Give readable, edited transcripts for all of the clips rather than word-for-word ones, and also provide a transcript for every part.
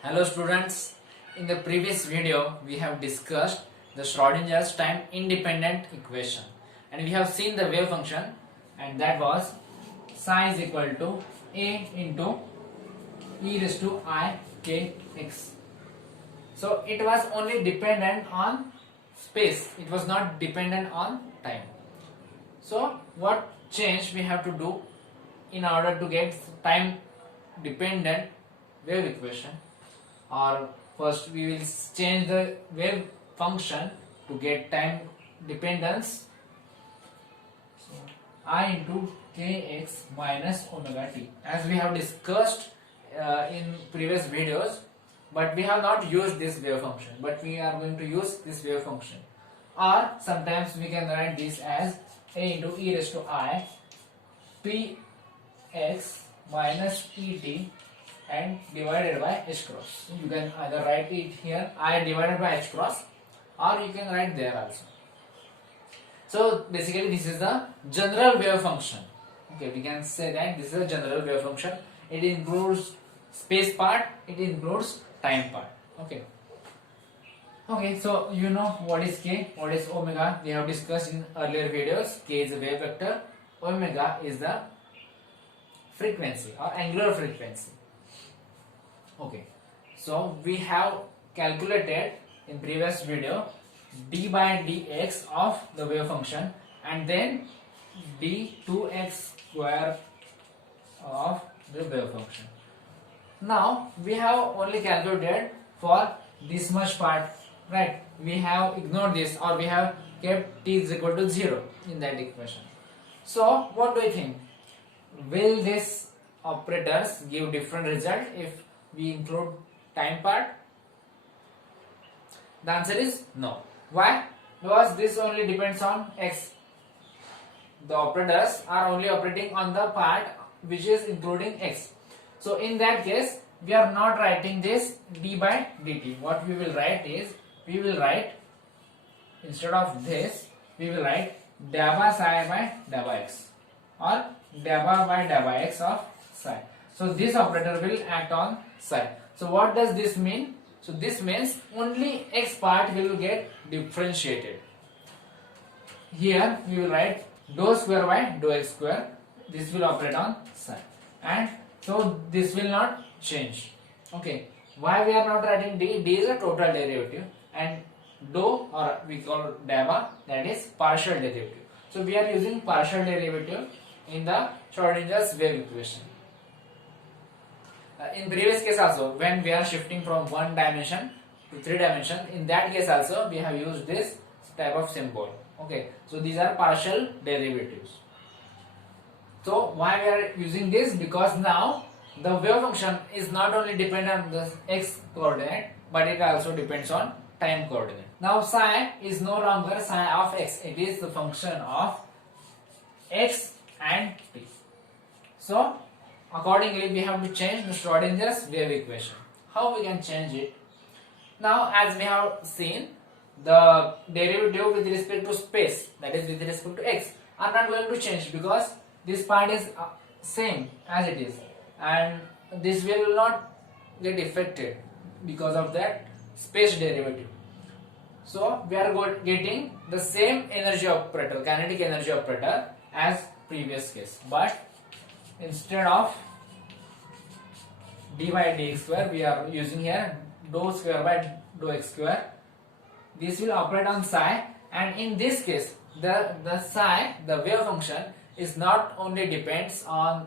Hello students, in the previous video we have discussed the Schrodinger's time independent equation and we have seen the wave function, and that was psi is equal to a into e raised to I k x. So it was only dependent on space, it was not dependent on time. So what change we have to do in order to get time dependent wave equation? Or first we will change the wave function to get time dependence. So I into kx minus omega t, as we have discussed in previous videos, but we have not used this wave function, but we are going to use this wave function. Or sometimes we can write this as a into e raised to I px minus et and divided by h cross. You can either write it here I divided by h cross, or you can write there also. So basically this is the general wave function. Okay, we can say that this is a general wave function. It includes space part, it includes time part. Okay, so you know what is k, what is omega. We have discussed in earlier videos. K is a wave vector, omega is the frequency or angular frequency. Okay, so we have calculated in previous video d by dx of the wave function and then d2x square of the wave function. Now we have only calculated for this much part, right? We have ignored this, or we have kept t is equal to 0 in that equation. So what do you think? Will these operators give different result if we include time part? The answer is no. Why? Because this only depends on x. The operators are only operating on the part which is including x. So in that case, we are not writing this d by dt. What we will write is, we will write, instead of this, we will write dabba psi by dabba x, or dabba by dabba x of psi. So this operator will act on psi. So what does this mean? So this means only x part will get differentiated. Here we will write dou square by dou x square. This will operate on psi, and so this will not change. Okay, why we are not writing d? D is a total derivative, and dou, or we call dabba, that is partial derivative. So we are using partial derivative in the Schrodinger's wave equation. In previous case also, when we are shifting from one dimension to three dimension, in that case also we have used this type of symbol. Okay, so these are partial derivatives. So why we are using this? Because now the wave function is not only dependent on the x coordinate, but it also depends on time coordinate. Now psi is no longer psi of x, it is the function of x and t. So accordingly we have to change the Schrodinger's wave equation. How we can change it? Now as we have seen, the derivative with respect to space, that is with respect to x, are not going to change, because this part is same as it is, and this will not get affected because of that space derivative. So we are getting the same energy operator, kinetic energy operator, as previous case, but instead of d by dx square, we are using here dou square by dou x square. This will operate on psi, and in this case the psi, the wave function, is not only depends on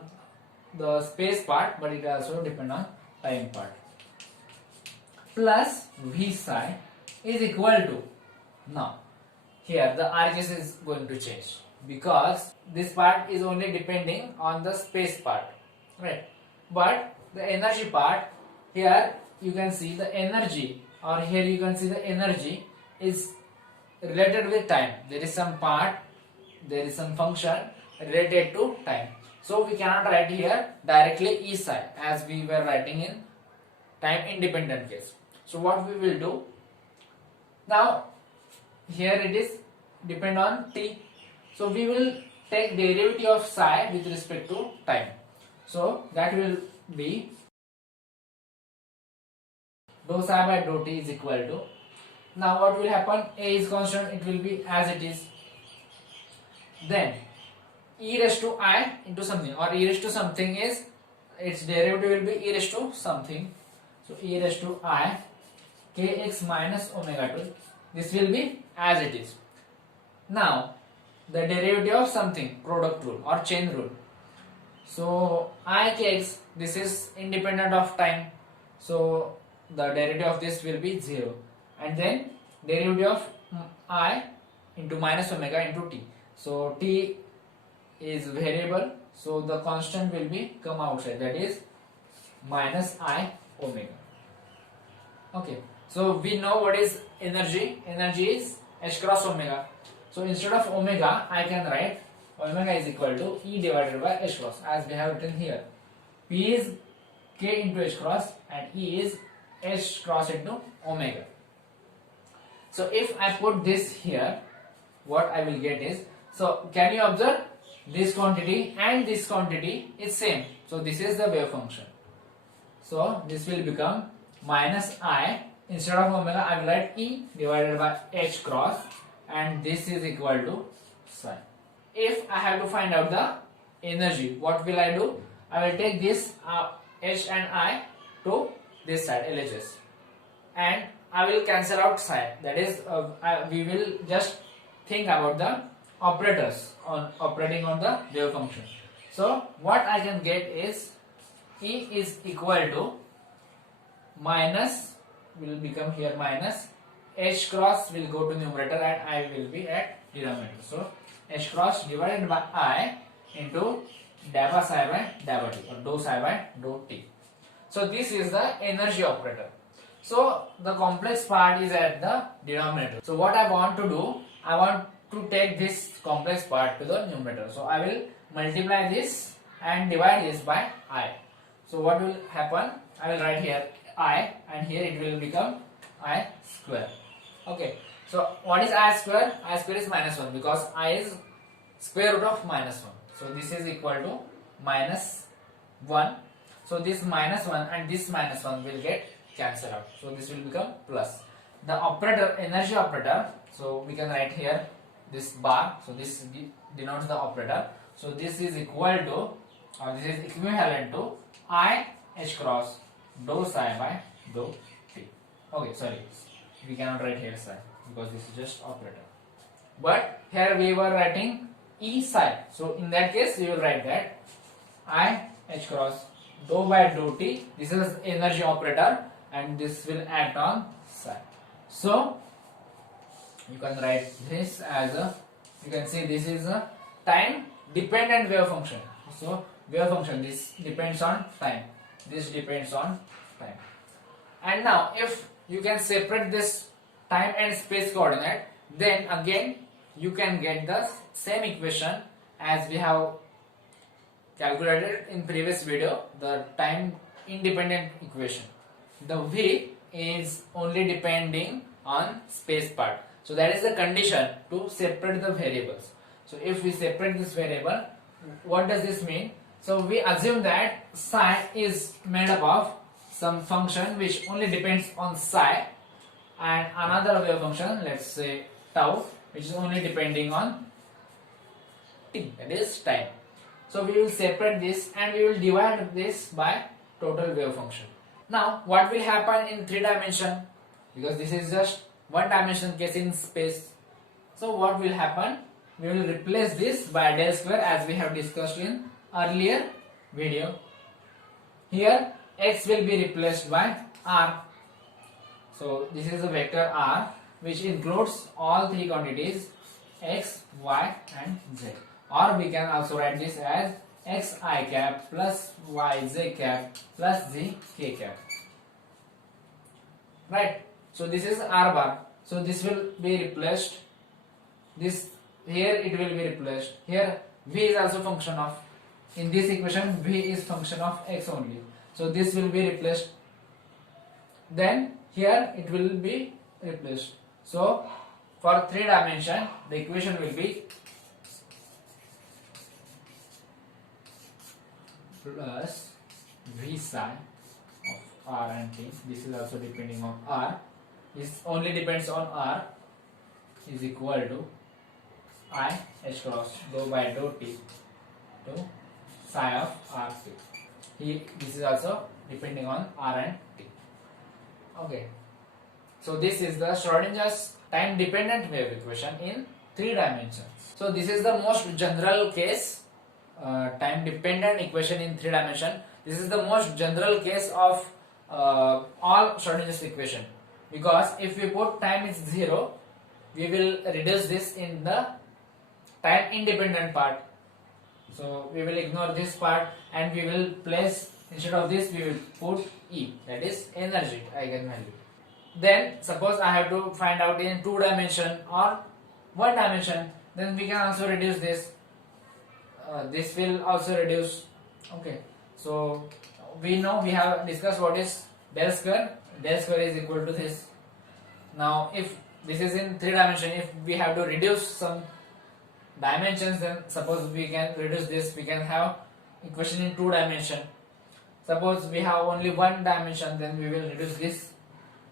the space part, but it also depends on time part. Plus v psi is equal to, now here the RHS is going to change, because this part is only depending on the space part, right? But the energy part, here you can see the energy, or here you can see the energy is related with time. There is some part, there is some function related to time. So we cannot write here directly E psi as we were writing in time independent case. So what we will do, now here it is depend on t. So we will take derivative of psi with respect to time. So that will be dou psi by dou t is equal to, now what will happen, a is constant, it will be as it is, then e raised to I into something, or e raised to something is, its derivative will be e raised to something, so e raised to I kx minus omega t, this will be as it is. Now the derivative of something, product rule or chain rule, so I kx, this is independent of time, so the derivative of this will be 0, and then derivative of I into minus omega into t, so t is variable, so the constant will be come outside, that is minus I omega. Okay, so we know what is energy. Energy is h cross omega. So instead of omega, I can write omega is equal to E divided by h cross, as we have written here. P is k into h cross and E is h cross into omega. So if I put this here, what I will get is, so can you observe, this quantity and this quantity is same. So this is the wave function. So this will become minus I, instead of omega I will write E divided by h cross, and this is equal to psi. If I have to find out the energy, what will I do? I will take this h and I to this side, LHS, and I will cancel out psi. That is, we will just think about the operators on operating on the wave function. So what I can get is E is equal to minus, will become here minus, h cross will go to numerator and I will be at denominator. So h cross divided by I into dabba psi by dabba t, or dou psi by dou t. So this is the energy operator. So the complex part is at the denominator. So what I want to do, I want to take this complex part to the numerator. So I will multiply this and divide this by I. So what will happen, I will write here I, and here it will become I square. Okay, so what is I square? I square is minus 1, because I is square root of minus 1. So this is equal to minus 1. So this minus 1 and this minus 1 will get cancelled out. So this will become plus. The operator, energy operator, so we can write here this bar. So this denotes the operator. So this is equal to, or this is equivalent to I h cross dou psi by dou t. Okay, sorry, we cannot write here psi because this is just operator. But here we were writing E psi. So in that case, we will write that I h cross dou by dou t. This is energy operator, and this will act on psi. So you can write this as a, you can see this is a time dependent wave function. So wave function, this depends on time, this depends on time. And now if you can separate this time and space coordinate, then again you can get the same equation as we have calculated in previous video, the time independent equation. The V is only depending on space part. So that is the condition to separate the variables. So if we separate this variable, what does this mean? So we assume that psi is made up of some function which only depends on psi, and another wave function, let's say tau, which is only depending on t, that is time. So we will separate this and we will divide this by total wave function. Now what will happen in 3 dimension? Because this is just 1 dimension case in space. So what will happen? We will replace this by del square as we have discussed in earlier video. Here x will be replaced by r. So this is a vector r which includes all 3 quantities x, y and z. Or we can also write this as x I cap plus y z cap plus z k cap. Right. So this is r bar. So this will be replaced. This here it will be replaced. Here v is also function of, in this equation v is function of x only. So this will be replaced. Then here it will be replaced. So for 3 dimension the equation will be plus v psi of R and T. This is also depending on R. This only depends on R is equal to I H cross dou by dou T to psi of RT. This is also depending on R and T. Okay. So this is the Schrodinger's time dependent wave equation in 3 dimensions. So this is the most general case, time dependent equation in 3 dimension. This is the most general case of all Schrodinger's equation, because if we put time is 0, we will reduce this in the time independent part. So we will ignore this part and we will place, instead of this we will put E, that is energy eigenvalue. Then suppose I have to find out in 2 dimension or 1 dimension, then we can also reduce this. This will also reduce. Okay, so we know, we have discussed what is del square. Del square is equal to this. Now if this is in 3 dimension, if we have to reduce some dimensions, then suppose we can reduce this, we can have equation in 2 dimension. Suppose we have only 1 dimension, then we will reduce this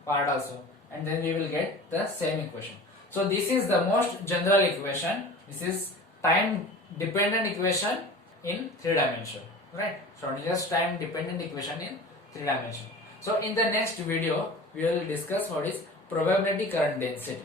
part also, and then we will get the same equation. So this is the most general equation. This is time dependent equation in 3 dimension, right? Schrodinger's time dependent equation in 3 dimension. So in the next video we will discuss what is probability current density.